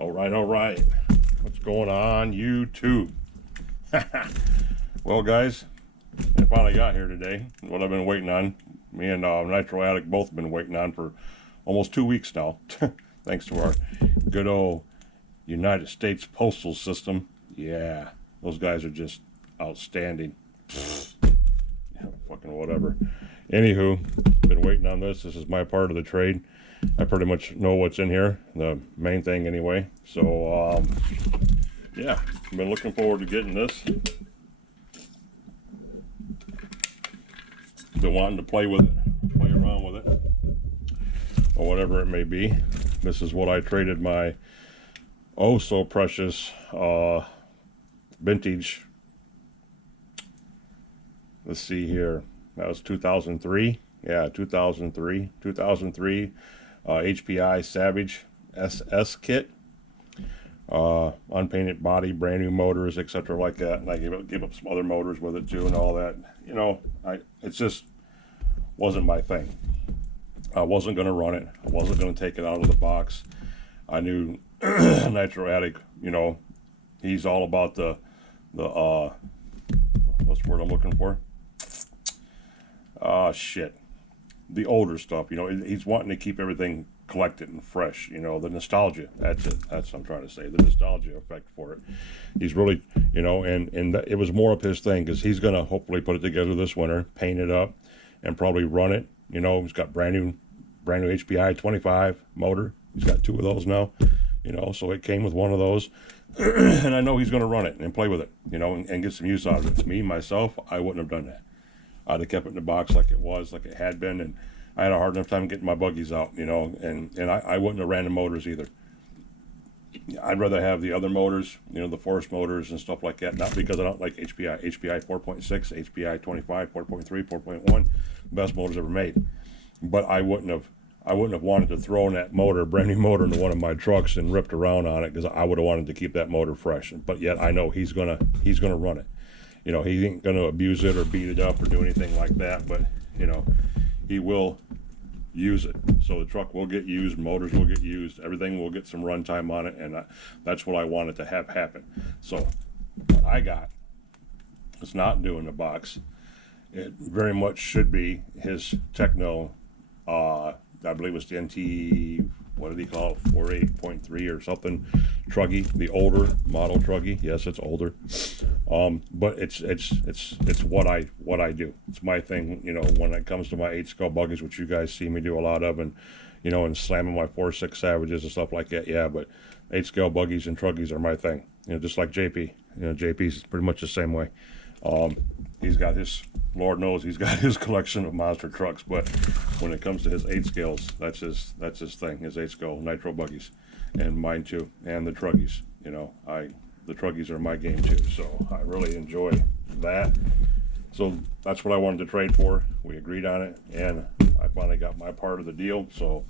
All right. What's going on, YouTube? Well, guys, I finally got here today. What I've been waiting on. Me and Nitro Addict both been waiting on for almost 2 weeks now. Thanks to our good old United States Postal System. Yeah, those guys are just outstanding. Yeah, fucking whatever. Anywho, been waiting on this. This is my part of the trade. I pretty much know what's in here, the main thing anyway. So, yeah, been looking forward to getting this. Been wanting to play with it, play around with it, or whatever it may be. This is what I traded my oh so precious vintage. Let's see here. That was 2003. Yeah, 2003. HPI Savage SS kit. Unpainted body, brand new motors, etc. like that. And I gave up some other motors with it too and all that. You know, it just wasn't my thing. I wasn't going to run it. I wasn't going to take it out of the box. I knew Nitro Addict, you know, he's all about the what's the word I'm looking for? Shit. The older stuff, you know, he's wanting to keep everything collected and fresh, you know, the nostalgia. That's it. That's what I'm trying to say. The nostalgia effect for it. He's really, you know, and it was more of his thing because he's going to hopefully put it together this winter, paint it up, and probably run it. You know, he's got brand new HPI 25 motor. He's got 2 of those now, you know, so it came with one of those. And I know he's going to run it and play with it, you know, and get some use out of it. Me, myself, I wouldn't have done that. I'd have kept it in the box like it was, like it had been, and I had a hard enough time getting my buggies out, you know, and I wouldn't have ran the motors either. I'd rather have the other motors, you know, the force motors and stuff like that, not because I don't like HPI 4.6, HPI 25, 4.3, 4.1, best motors ever made. But I wouldn't have wanted to throw in that motor, brand new motor, into one of my trucks and ripped around on it because I would have wanted to keep that motor fresh. But yet I know he's gonna run it. You know, he ain't gonna abuse it or beat it up or do anything like that, but you know, he will use it. So the truck will get used, motors will get used, everything will get some run time on it, and that's what I wanted to have happen. So what I got, it's not doing the box. It very much should be his Techno, I believe it's the NT, what did he call it, 48.3 or something, Truggy, the older model Truggy. Yes, it's older, but it's what I do. It's my thing, you know, when it comes to my 8-scale buggies, which you guys see me do a lot of, and you know, and slamming my 4.6 Savages and stuff like that. Yeah, but 8-scale buggies and Truggies are my thing. You know, just like JP. You know, JP's pretty much the same way. He's got his, Lord knows, he's got his collection of monster trucks, but when it comes to his 8 scales, that's his thing, his 8-scale nitro buggies, and mine too, and the Truggies. You know, the Truggies are my game too, so I really enjoy that. So that's what I wanted to trade for. We agreed on it, and I finally got my part of the deal. So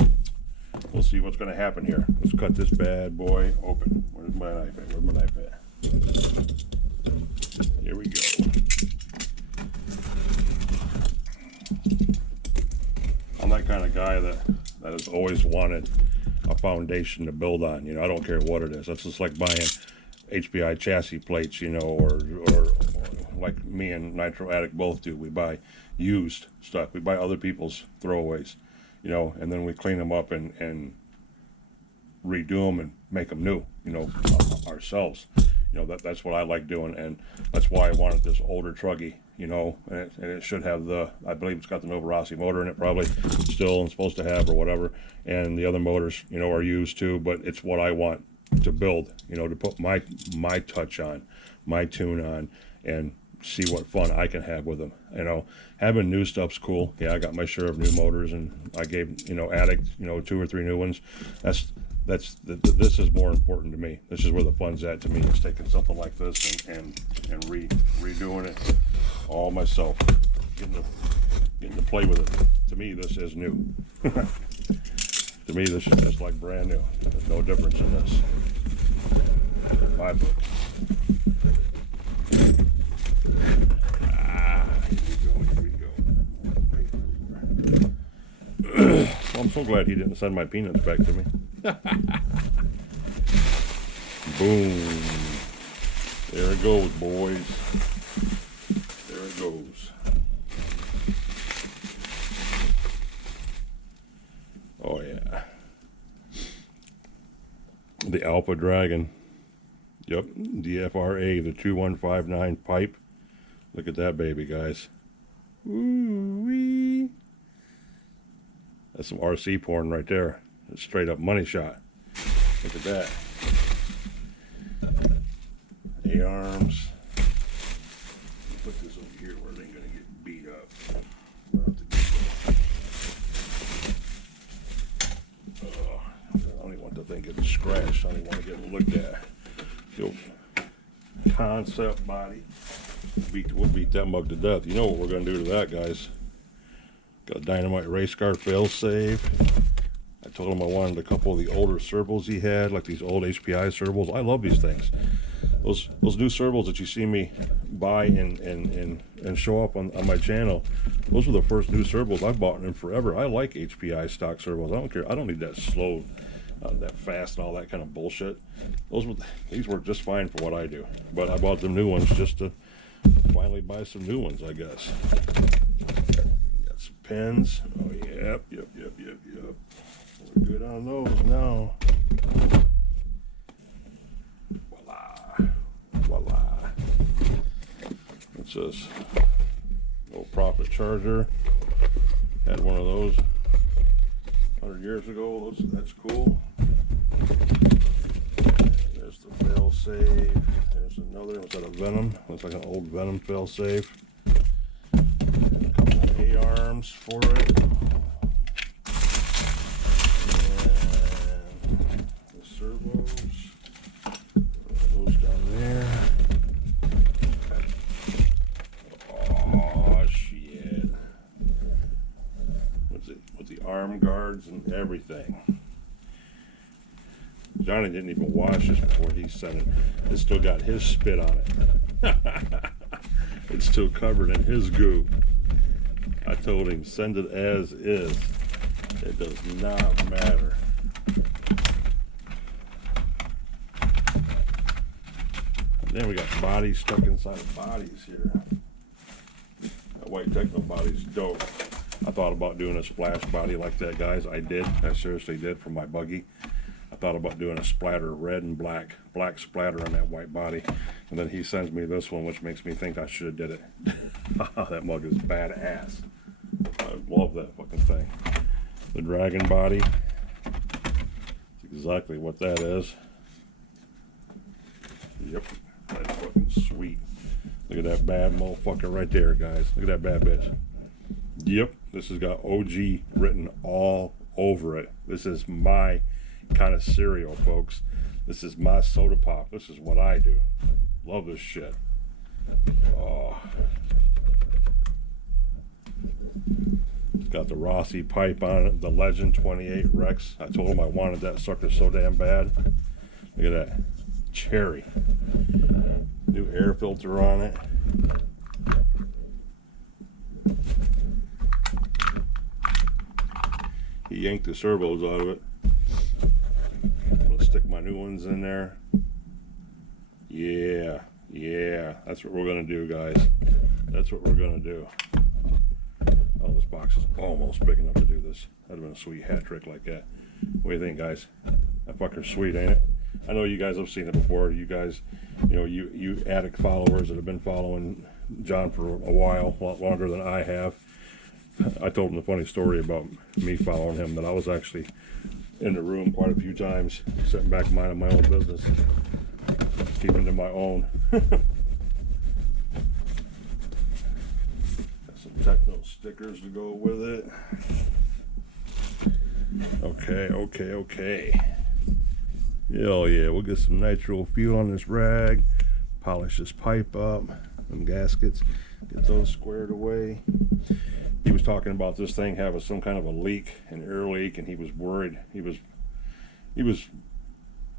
we'll see what's going to happen here. Let's cut this bad boy open. Where's my knife at? Where's my knife at? Here we go. I'm that kind of guy that has always wanted a foundation to build on. You know, I don't care what it is. That's just like buying HPI chassis plates, you know, or like me and Nitro Addict both do. We buy used stuff. We buy other people's throwaways, you know, and then we clean them up and redo them and make them new, you know, ourselves. You know, that's what I like doing, and that's why I wanted this older Truggy, you know, and it should have I believe it's got the Novarossi motor in it, probably still, and supposed to have, or whatever, and the other motors, you know, are used too, but it's what I want to build, you know, to put my touch on, my tune on, and see what fun I can have with them. You know, having new stuff's cool. Yeah, I got my share of new motors, and I gave, you know, Addict, you know, 2 or 3 new ones. This is more important to me. This is where the fun's at to me, is taking something like this and redoing it all myself, getting to play with it. To me, this is new. To me, this is just like brand new. There's no difference in this. My book. Here we go. Well, I'm so glad he didn't send my peanuts back to me. Boom. There it goes, boys. There it goes. Oh yeah. The Alpha Dragon. Yep, DFRA, the 2159 pipe. Look at that baby, guys. Ooh-wee. That's some RC porn right there. It's straight up money shot. Look at that. A-arms. Put this over here where it ain't gonna get beat up. I don't even want the thing getting scratched. I don't even want to get looked at. Yo, concept body. We'll beat that mug to death. You know what we're gonna do to that, guys. Got a dynamite race car fail safe. I told him I wanted a couple of the older servos he had, like these old HPI servos. I love these things. Those new servos that you see me buy and show up on my channel, those were the first new servos I've bought in forever. I like HPI stock servos. I don't care. I don't need that slow, that fast and all that kind of bullshit. These work just fine for what I do. But I bought them new ones just to finally buy some new ones, I guess. Got some pins. Oh, yep. We're good on those now. Voila. What's this? Old Prophet charger. Had one of those 100 years ago. That's cool. There's the fail safe. There's another. Was that a Venom? Looks like an old Venom fail safe. A couple of A-arms for it. And the servos. Those down there. Oh shit! With the arm guards and everything. Johnny didn't even wash this before he sent it. It still got his spit on it. It's still covered in his goo. I told him, send it as is. It does not matter. And then we got bodies stuck inside of bodies here. That white Techno body's dope. I thought about doing a splash body like that, guys. I did. I seriously did for my buggy. I thought about doing a splatter, red and black splatter on that white body. And then he sends me this one, which makes me think I should have did it. That mug is badass. I love that fucking thing. The dragon body. That's exactly what that is. Yep, that's fucking sweet. Look at that bad motherfucker right there, guys. Look at that bad bitch. Yep, this has got OG written all over it. This is my kind of cereal, folks. This is my soda pop. This is what I do. Love this shit. Oh. It's got the Rossi pipe on it, the Legend 28 Rex. I told him I wanted that sucker so damn bad. Look at that. Cherry. New air filter on it. He yanked the servos out of it. I'm gonna stick my new ones in there. Yeah, that's what we're gonna do, guys. That's what we're gonna do. Oh, this box is almost big enough to do this. That'd have been a sweet hat trick like that. What do you think, guys? That fucker's sweet, ain't it? I know you guys have seen it before. You guys, you addict followers that have been following John for a while, a lot longer than I have. I told him a funny story about me following him, that I was actually in the room quite a few times, sitting back minding my own business, keeping to my own. Got some Techno stickers to go with it. Okay. Hell yeah, we'll get some nitro fuel on this rag, polish this pipe up, them gaskets, get those squared away. He was talking about this thing having some kind of a leak, an air leak, and he was worried.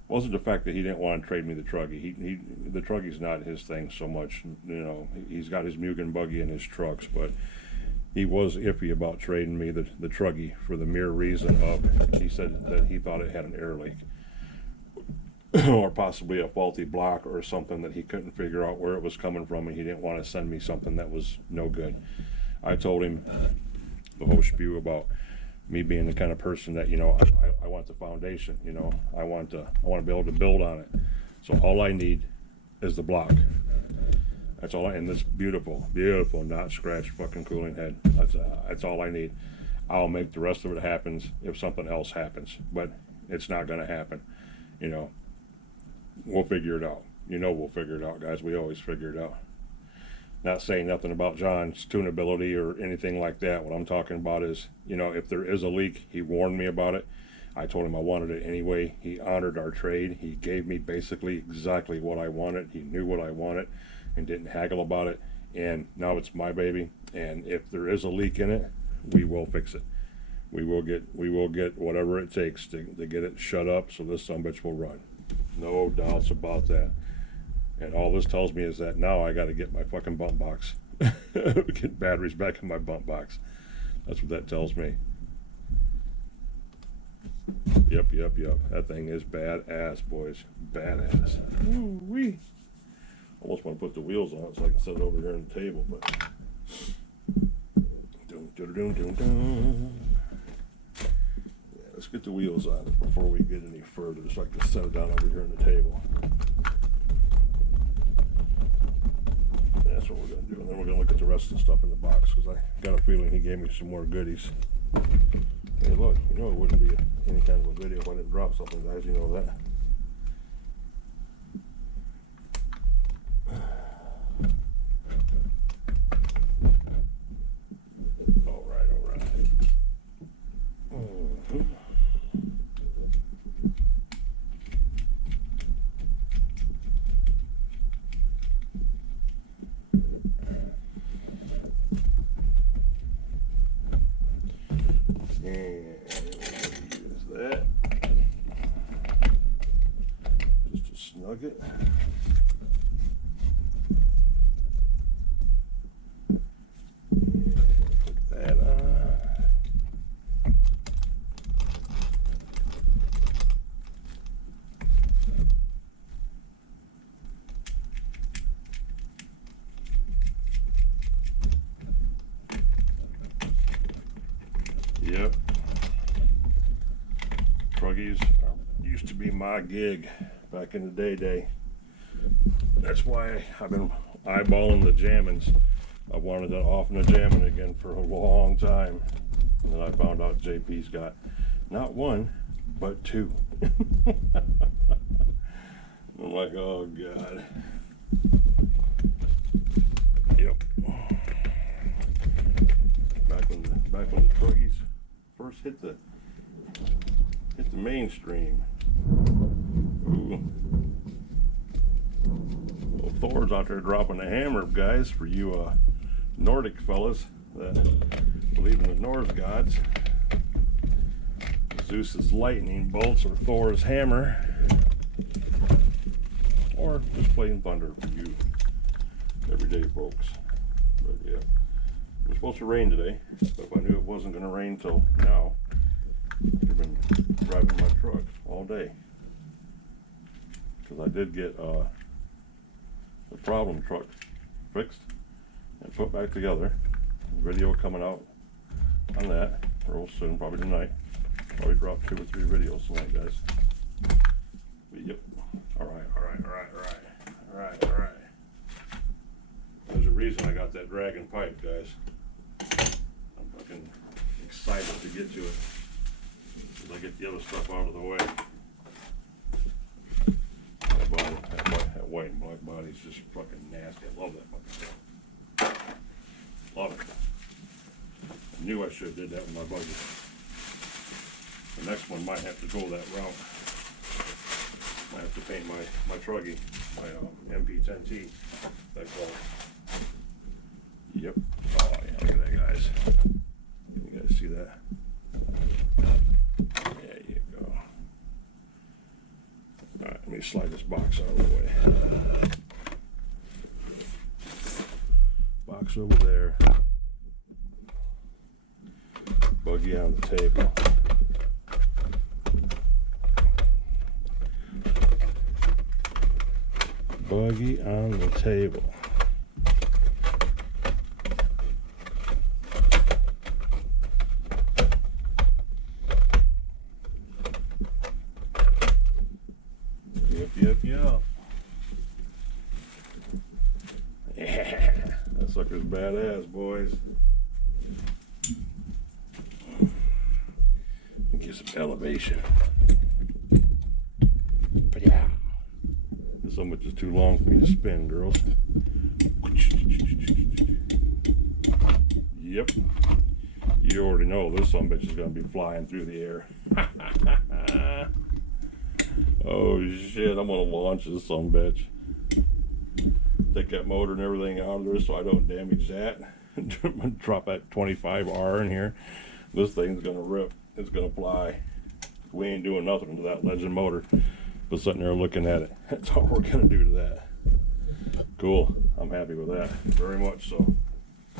Wasn't the fact that he didn't want to trade me the Truggy. The Truggy's not his thing so much. He's got his Mugen buggy and his trucks, but he was iffy about trading me the Truggy for the mere reason of, he said that he thought it had an air leak. or possibly a faulty block or something that he couldn't figure out where it was coming from, and he didn't want to send me something that was no good. I told him the whole spiel about me being the kind of person that, you know, I want the foundation, you know, I want to be able to build on it. So all I need is the block. That's all and this beautiful, not scratched fucking cooling head. That's all I need. I'll make the rest of it happen if something else happens, but it's not going to happen. You know, we'll figure it out. You know, we'll figure it out, guys. We always figure it out. Not saying nothing about John's tunability or anything like that. What I'm talking about is, you know, if there is a leak, he warned me about it. I told him I wanted it anyway. He honored our trade. He gave me basically exactly what I wanted. He knew what I wanted and didn't haggle about it. And now it's my baby. And if there is a leak in it, we will fix it. We will get whatever it takes to get it shut up so this sumbitch will run. No doubts about that. And all this tells me is that now I got to get my fucking bump box. Get batteries back in my bump box. That's what that tells me. Yep. That thing is badass, boys. Badass. Ooh-wee. Almost want to put the wheels on it so I can set it over here on the table, but yeah, let's get the wheels on it before we get any further, so I can set it down over here on the table. That's what we're going to do, and then we're going to look at the rest of the stuff in the box, because I got a feeling he gave me some more goodies. Hey, look, you know it wouldn't be any kind of a video if I didn't drop something, guys. You know that. All right. And use that just to snug it. Put that on. Yep. Truggys used to be my gig back in the day. That's why I've been eyeballing the jammings. I wanted to off the jamming again for a long time. And then I found out JP's got not one, but two. I'm like, oh God. Yep. Back when the Truggys first hit the mainstream. Ooh. Well, Thor's out there dropping a hammer, guys, for you Nordic fellas that believe in the Norse gods. Zeus's lightning bolts or Thor's hammer, or just plain thunder for you everyday folks. But yeah, it was supposed to rain today, but if I knew it wasn't going to rain till now, I've been driving my truck all day, because I did get the problem truck fixed and put back together. Video coming out on that real soon, probably tonight. Probably drop 2 or 3 videos tonight, guys. But yep. All right. There's a reason I got that dragon pipe, guys. I'm fucking excited to get to it as I get the other stuff out of the way. That white and black body is just fucking nasty. I love that fucking stuff. Love it. I knew I should have did that with my budget. The next one might have to go that route. Might have to paint my Truggy, my MP10T. That color. Yep. Oh yeah, look at that, guys. You guys see that? There you go. All right, let me slide this box out of the way. Box over there. Buggy on the table. buggy on the table. Yep. Yeah, that sucker's badass, boys. Get some elevation. But yeah, this so much is too long for me to spin, girls. Yep. You already know this son bitch is gonna be flying through the air. Oh shit, I'm gonna launch this son bitch. Take that motor and everything out of there so I don't damage that. Drop that 25R in here. This thing's gonna rip. It's gonna fly. We ain't doing nothing to that Legend motor, but sitting there looking at it. That's all we're gonna do to that. Cool. I'm happy with that. Very much so.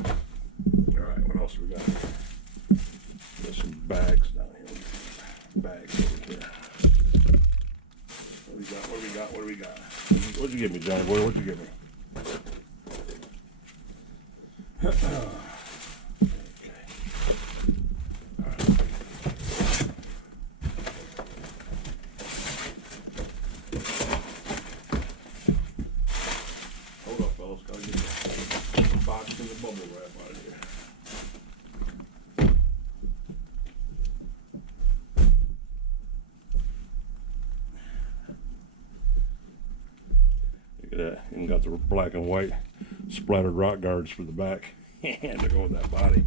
Alright, what else we got? Got some bags down here. Bags over here. What do we got? What'd you give me, Johnny boy? What'd you give me? Okay. Hold up, fellas. Gotta get the box and the bubble wrap out of here. Look at that. And got the black and white splattered rock guards for the back. And to go with that body.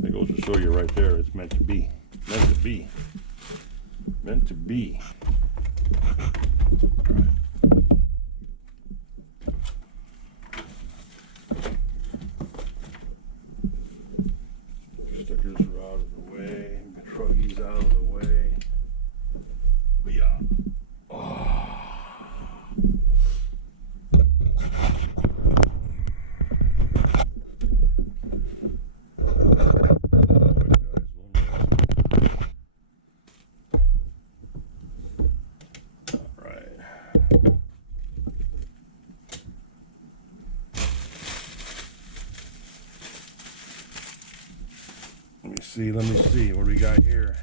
That goes to show you right there. It's meant to be. Meant to be. Meant to be. Stickers are out of the way. Truggys out of the way. Yeah. Oh. Let me see what do we got here.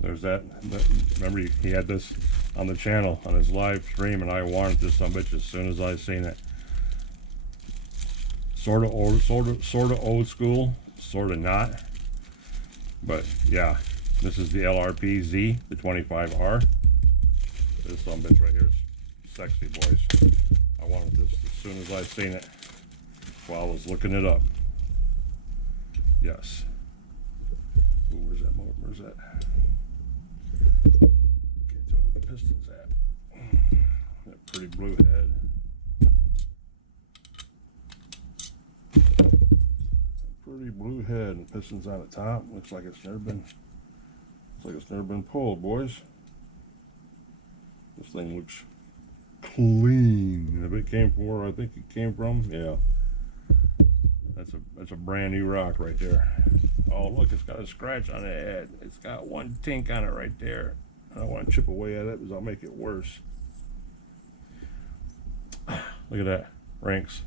There's that. Remember he had this on the channel on his live stream, and I wanted this son bitch as soon as I seen it. Sort of old school, sort of not. But yeah, this is the LRP-Z, the 25R. This son bitch right here is sexy, boys. I wanted this as soon as I seen it. While I was looking it up. Yes. Ooh, where's that motor? Where's that? Can't tell where the piston's at. That pretty blue head. Pretty blue head, and the piston's on the top. Looks like it's never been pulled, boys. This thing looks clean. And if it came from where I think it came from, yeah. That's a brand new rock right there. Oh look, it's got a scratch on the head. It's got one tink on it right there. I don't want to chip away at it because I'll make it worse. Look at that. Ranks.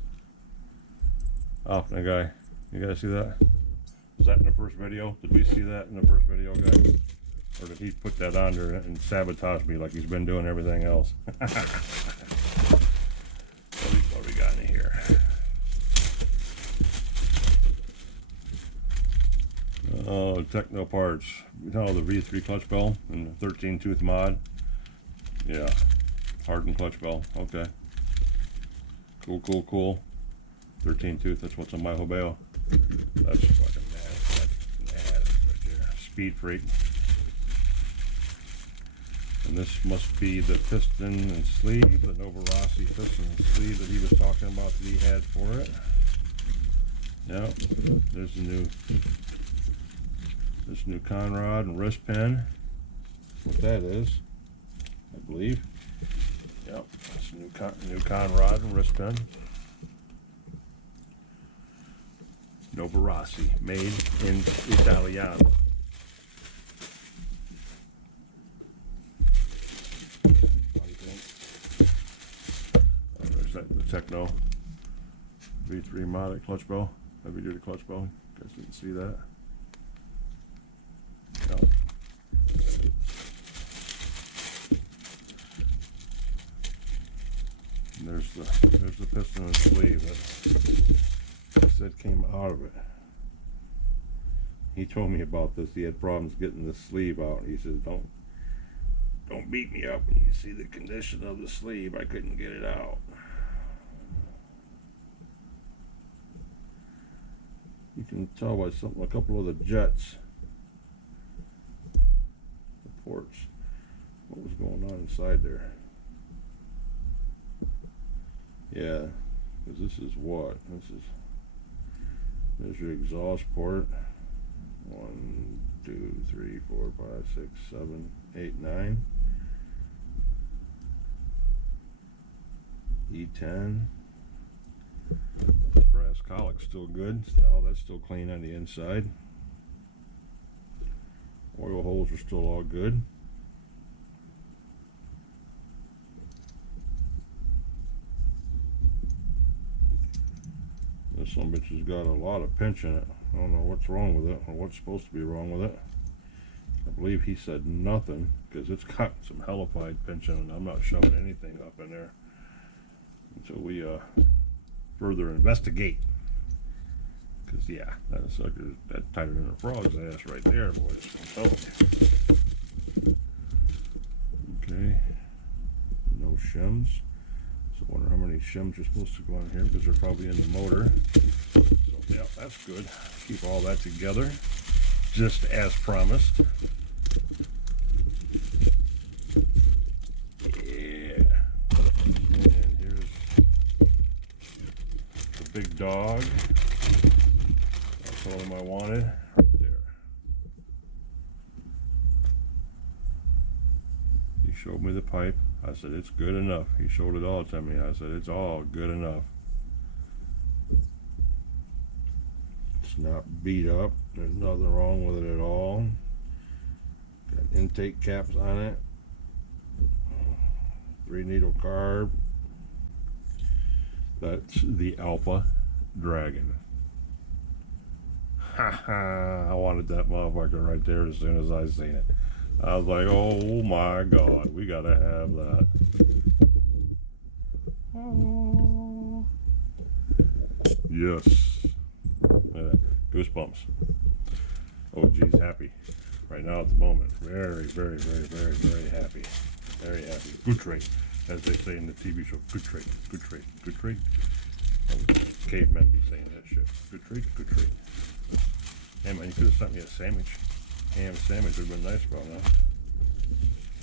Off the guy. You guys see that? Was that in the first video? Did we see that in the first video, guys? Or did he put that on there and sabotage me like he's been doing everything else? What we got in here? Oh, Techno parts. You know, the V3 clutch bell and the 13 tooth mod. Yeah, hardened clutch bell. Okay. Cool. 13 tooth, that's what's on my Hobeo. That's fucking nasty. That's nasty right there. Speed Freak. And this must be the piston and sleeve, the Nova Rossi piston and sleeve that he was talking about that he had for it. Yep, there's the new Conrod and wrist pin. What that is, I believe. Yep, that's a new Conrod and wrist pin. Nova Rossi, made in Italiano. Techno V3 modded clutch bell, heavy duty clutch bell. You guys didn't see that? No. And there's the piston and sleeve that I said came out of it. He told me about this. He had problems getting the sleeve out. He says, don't beat me up when you see the condition of the sleeve. I couldn't get it out. You can tell by a couple of the jets, the ports, what was going on inside there. Yeah, because this is what? There's your exhaust port. 1, 2, 3, 4, 5, 6, 7, 8, 9. E10. Brass collec's still good. Now that's still clean on the inside. Oil holes are still all good. This one bitch has got a lot of pinch in it. I don't know what's wrong with it or what's supposed to be wrong with it. I believe he said nothing because it's got some hellified pinch in it. I'm not shoving anything up in there until we further investigate. Because yeah, that sucker, that tighter than a frog's ass right there, boys. I'm telling you. Okay, no shims. So I wonder how many shims are supposed to go on here because they're probably in the motor. So yeah, that's good. Keep all that together, just as promised. Yeah. And here's the big dog. I told him I wanted right there. He showed me the pipe. I said, it's good enough. He showed it all to me. I said, it's all good enough. It's not beat up. There's nothing wrong with it at all. Got intake caps on it. 3 needle carb. That's the Alpha Dragon. Ha ha! I wanted that motherfucker right there as soon as I seen it. I was like, oh my God, we gotta have that. Oh. Yes. Goosebumps. Oh, geez, happy. Right now at the moment. Very, very, very, very, very happy. Very happy. Good trade, as they say in the TV show. Good trade, good trade, good trade. Cavemen be saying that shit. Good trade, good trade. Hey man, you could have sent me a sandwich. Ham sandwich would have been nice about now.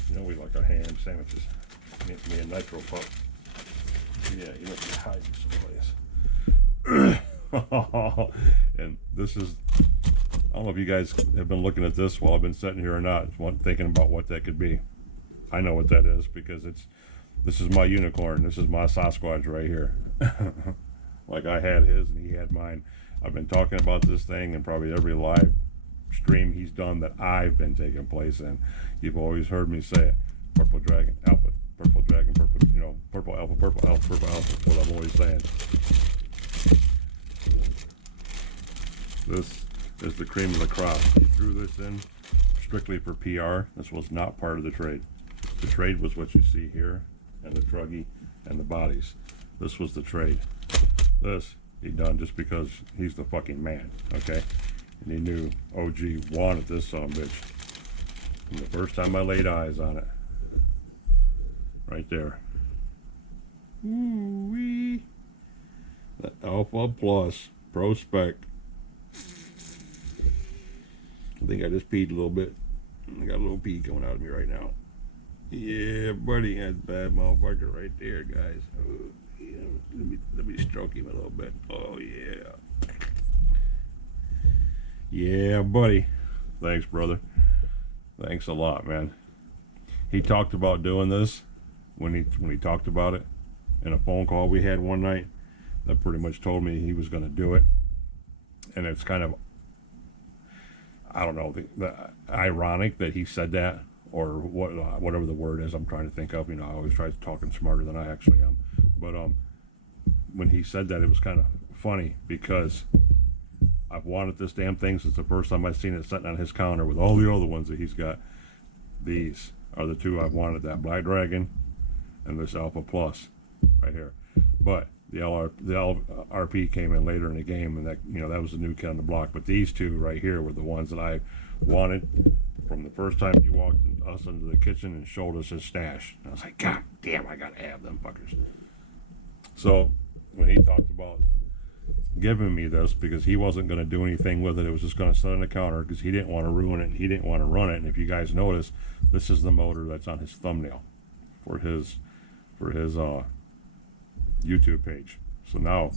You know we like our ham sandwiches. Me and Nitro pup. Yeah, he must be hiding someplace. And this is, I don't know if you guys have been looking at this while I've been sitting here or not, thinking about what that could be. I know what that is because this is my unicorn. This is my Sasquatch right here. Like I had his and he had mine. I've been talking about this thing in probably every live stream he's done that I've been taking place in. You've always heard me say it. Purple dragon, alpha, purple dragon, purple, you know, purple alpha, purple alpha, purple alpha. That's what I'm always saying. This is the cream of the crop. He threw this in strictly for PR. This was not part of the trade. The trade was what you see here, and the Truggy and the bodies. This was the trade. This he done just because he's the fucking man, okay? And he knew OG wanted this son of a bitch. And the first time I laid eyes on it, right there. Ooh-wee. The Alpha Plus Pro Spec. I think I just peed a little bit. I got a little pee coming out of me right now. Yeah, buddy, that's a bad motherfucker right there, guys. Oh, yeah. Let me stroke him a little bit. Oh, yeah. Yeah, buddy. Thanks, brother. Thanks a lot, man. He talked about doing this when he talked about it in a phone call we had one night. That pretty much told me he was going to do it. And it's kind of, I don't know, the ironic that he said that, or whatever the word is I'm trying to think of. You know, I always try talking smarter than I actually am. But when he said that, it was kind of funny because I've wanted this damn thing since the first time I seen it sitting on his counter with all the other ones that he's got. These are the two I've wanted, that Black Dragon and this Alpha Plus right here. But the LRP came in later in the game, and that, you know, that was the new kid on the block. But these two right here were the ones that I wanted from the first time he walked us into the kitchen and showed us his stash. And I was like, God damn, I gotta have them fuckers. So when he talked about giving me this, because he wasn't going to do anything with it, it was just going to sit on the counter because he didn't want to ruin it and he didn't want to run it. And if you guys notice, this is the motor that's on his thumbnail for his YouTube page. So now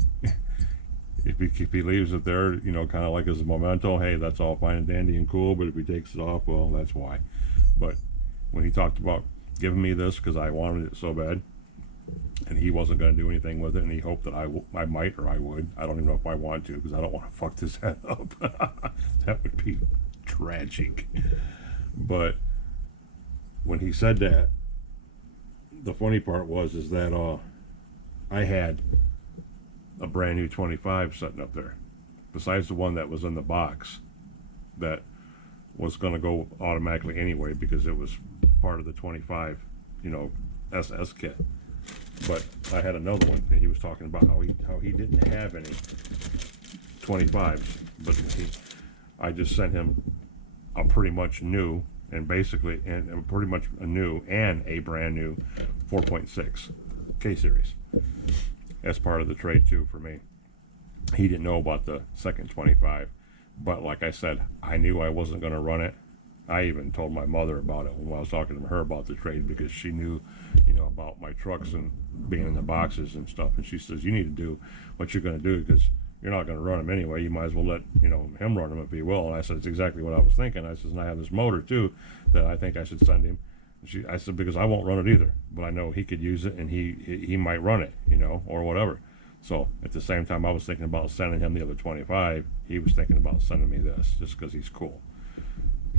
if he leaves it there, you know, kind of like as a memento, hey, that's all fine and dandy and cool, but if he takes it off, well, that's why. But when he talked about giving me this because I wanted it so bad, and he wasn't going to do anything with it, and he hoped that I might, or I would. I don't even know if I want to, because I don't want to fuck this head up. That would be tragic. But when he said that, the funny part is that I had a brand new 25 sitting up there, besides the one that was in the box that was going to go automatically anyway because it was part of the 25, you know, SS kit. But I had another one, and he was talking about how he didn't have any 25s, but I just sent him a pretty much new, and basically, and pretty much a new and a brand new 4.6 K series as part of the trade too for me. He didn't know about the second 25, but like I said, I knew I wasn't going to run it. I even told my mother about it when I was talking to her about the trade, because she knew, you know, about my trucks and being in the boxes and stuff. And she says, you need to do what you're going to do, because you're not going to run them anyway. You might as well let, you know, him run them if he will. And I said, it's exactly what I was thinking. I says, and I have this motor too that I think I should send him. I said, because I won't run it either, but I know he could use it, and he might run it, you know, or whatever. So at the same time I was thinking about sending him the other 25, he was thinking about sending me this just because he's cool.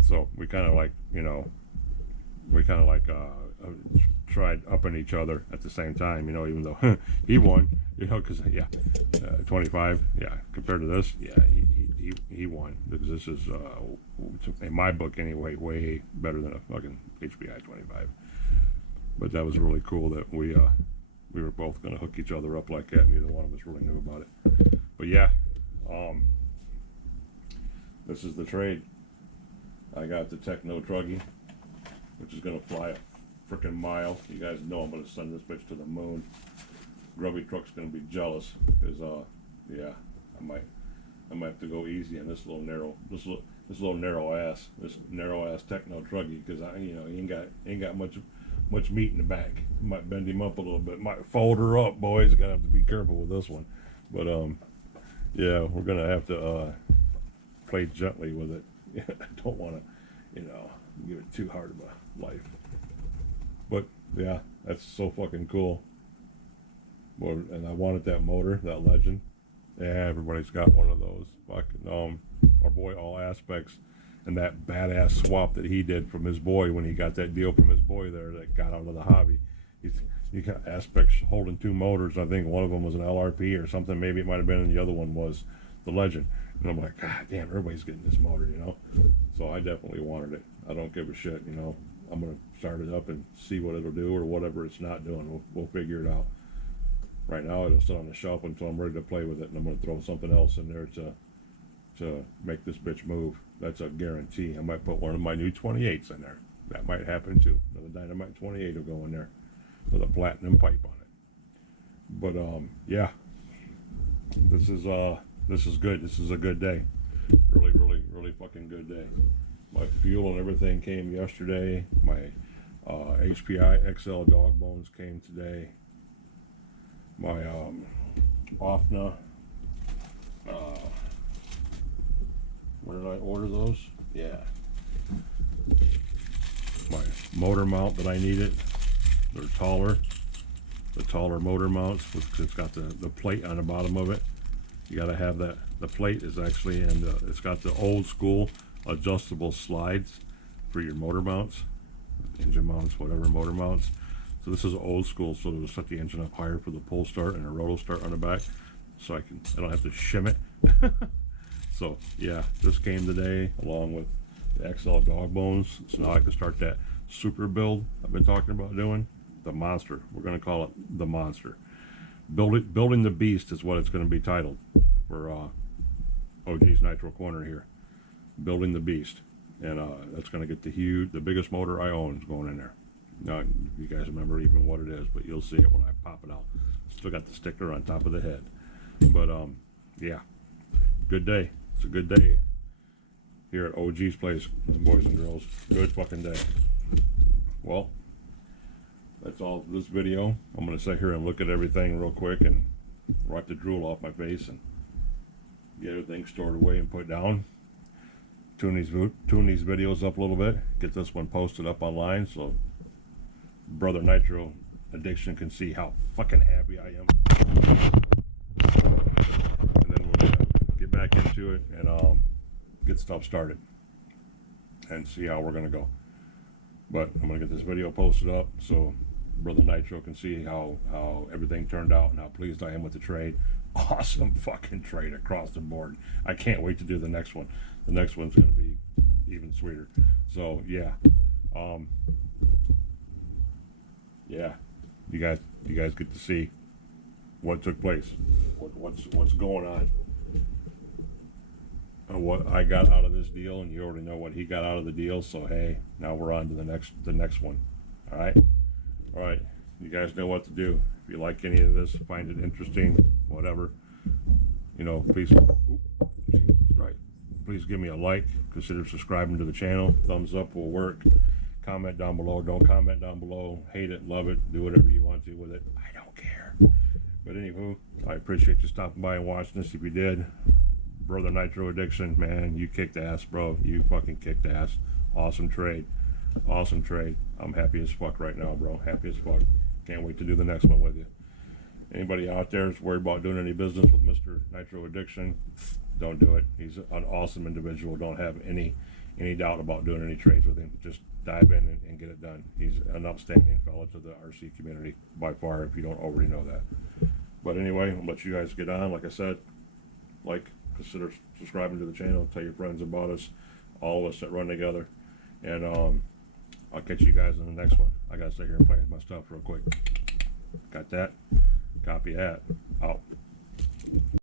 So we kind of like, you know, tried upping each other at the same time, you know, even though he won, you know, because 25, yeah, compared to this, yeah, he won, because this is in my book anyway way better than a fucking HBI 25. But that was really cool that we were both going to hook each other up like that. Neither one of us really knew about it. But yeah, this is the trade. I got the Techno Truggy, which is going to fly a freaking mile. You guys know I'm going to send this bitch to the moon. Grubby Truck's going to be jealous, because yeah, I might have to go easy on this little narrow ass Techno Truggy, because you know, he ain't got much meat in the back. Might bend him up a little bit. Might fold her up, boys. Gonna have to be careful with this one. But yeah, we're gonna have to play gently with it. I don't want to, you know, give it too hard of a life. But yeah, that's so fucking cool. Well, and I wanted that motor, that Legend. Yeah, everybody's got one of those. Fucking our boy All Aspects, and that badass swap that he did from his boy when he got that deal from his boy there that got out of the hobby. He got Aspects holding two motors. I think one of them was an LRP or something. Maybe it might have been, and the other one was the Legend. And I'm like, God damn, everybody's getting this motor, you know? So I definitely wanted it. I don't give a shit, you know? I'm going to start it up and see what it'll do, or whatever it's not doing. We'll figure it out. Right now, it'll sit on the shelf until I'm ready to play with it, and I'm going to throw something else in there to make this bitch move. That's a guarantee. I might put one of my new 28s in there. That might happen too. Another Dynamite 28 will go in there with a platinum pipe on it. But yeah, this is good. This is a good day. Really fucking good day. My fuel and everything came yesterday. My HPI XL dog bones came today. My OFNA, where did I order those? Yeah. My motor mount that I needed. They're taller. The taller motor mounts, because it's got the plate on the bottom of it. You got to have that. The plate is actually, and it's got the old school adjustable slides for your motor mounts, engine mounts, whatever motor mounts. So this is old school, so it'll set the engine up higher for the pull start and a roto start on the back, so I don't have to shim it. So yeah, this came today along with the XL dog bones. So now I can start that super build I've been talking about doing. The monster. We're gonna call it the monster. Building the beast is what it's gonna be titled for OG's Nitro Corner here. Building the beast, and that's gonna get the biggest motor I own is going in there. Now, you guys remember even what it is, but you'll see it when I pop it out. Still got the sticker on top of the head, but yeah, good day. It's a good day here at OG's place, boys and girls. Good fucking day. Well, that's all for this video. I'm gonna sit here and look at everything real quick and wipe the drool off my face and get everything stored away and put down. Tune these videos up a little bit. Get this one posted up online so brother Nitro Addiction can see how fucking happy I am. And then we're gonna get back into it and get stuff started and see how we're gonna go. But I'm gonna get this video posted up so brother Nitro can see how everything turned out and how pleased I am with the trade. Awesome fucking trade across the board. I can't wait to do the next one. The next one's gonna be even sweeter. So yeah, yeah, you guys get to see what took place, what's going on, and what I got out of this deal, and you already know what he got out of the deal. So hey, now we're on to the next one. All right. You guys know what to do. If you like any of this, find it interesting, whatever, you know, please give me a like. Consider subscribing to the channel. Thumbs up will work. Comment down below. Don't comment down below. Hate it, love it, do whatever you want to with it. I don't care. But anywho, I appreciate you stopping by and watching this. If you did, brother Nitro Addiction, man, you kicked ass, bro. You fucking kicked ass. Awesome trade. I'm happy as fuck right now, bro. Happy as fuck. Can't wait to do the next one with you. Anybody out there is worried about doing any business with Mr. Nitro Addiction, don't do it. He's an awesome individual. Don't have any doubt about doing any trades with him. Just dive in and get it done. He's an upstanding fellow to the RC community by far, if you don't already know that. But anyway, I'll let you guys get on. Like I said, consider subscribing to the channel. Tell your friends about us, all of us that run together. And I'll catch you guys in the next one. I gotta sit here and play with my stuff real quick. Got that? Copy that. Out.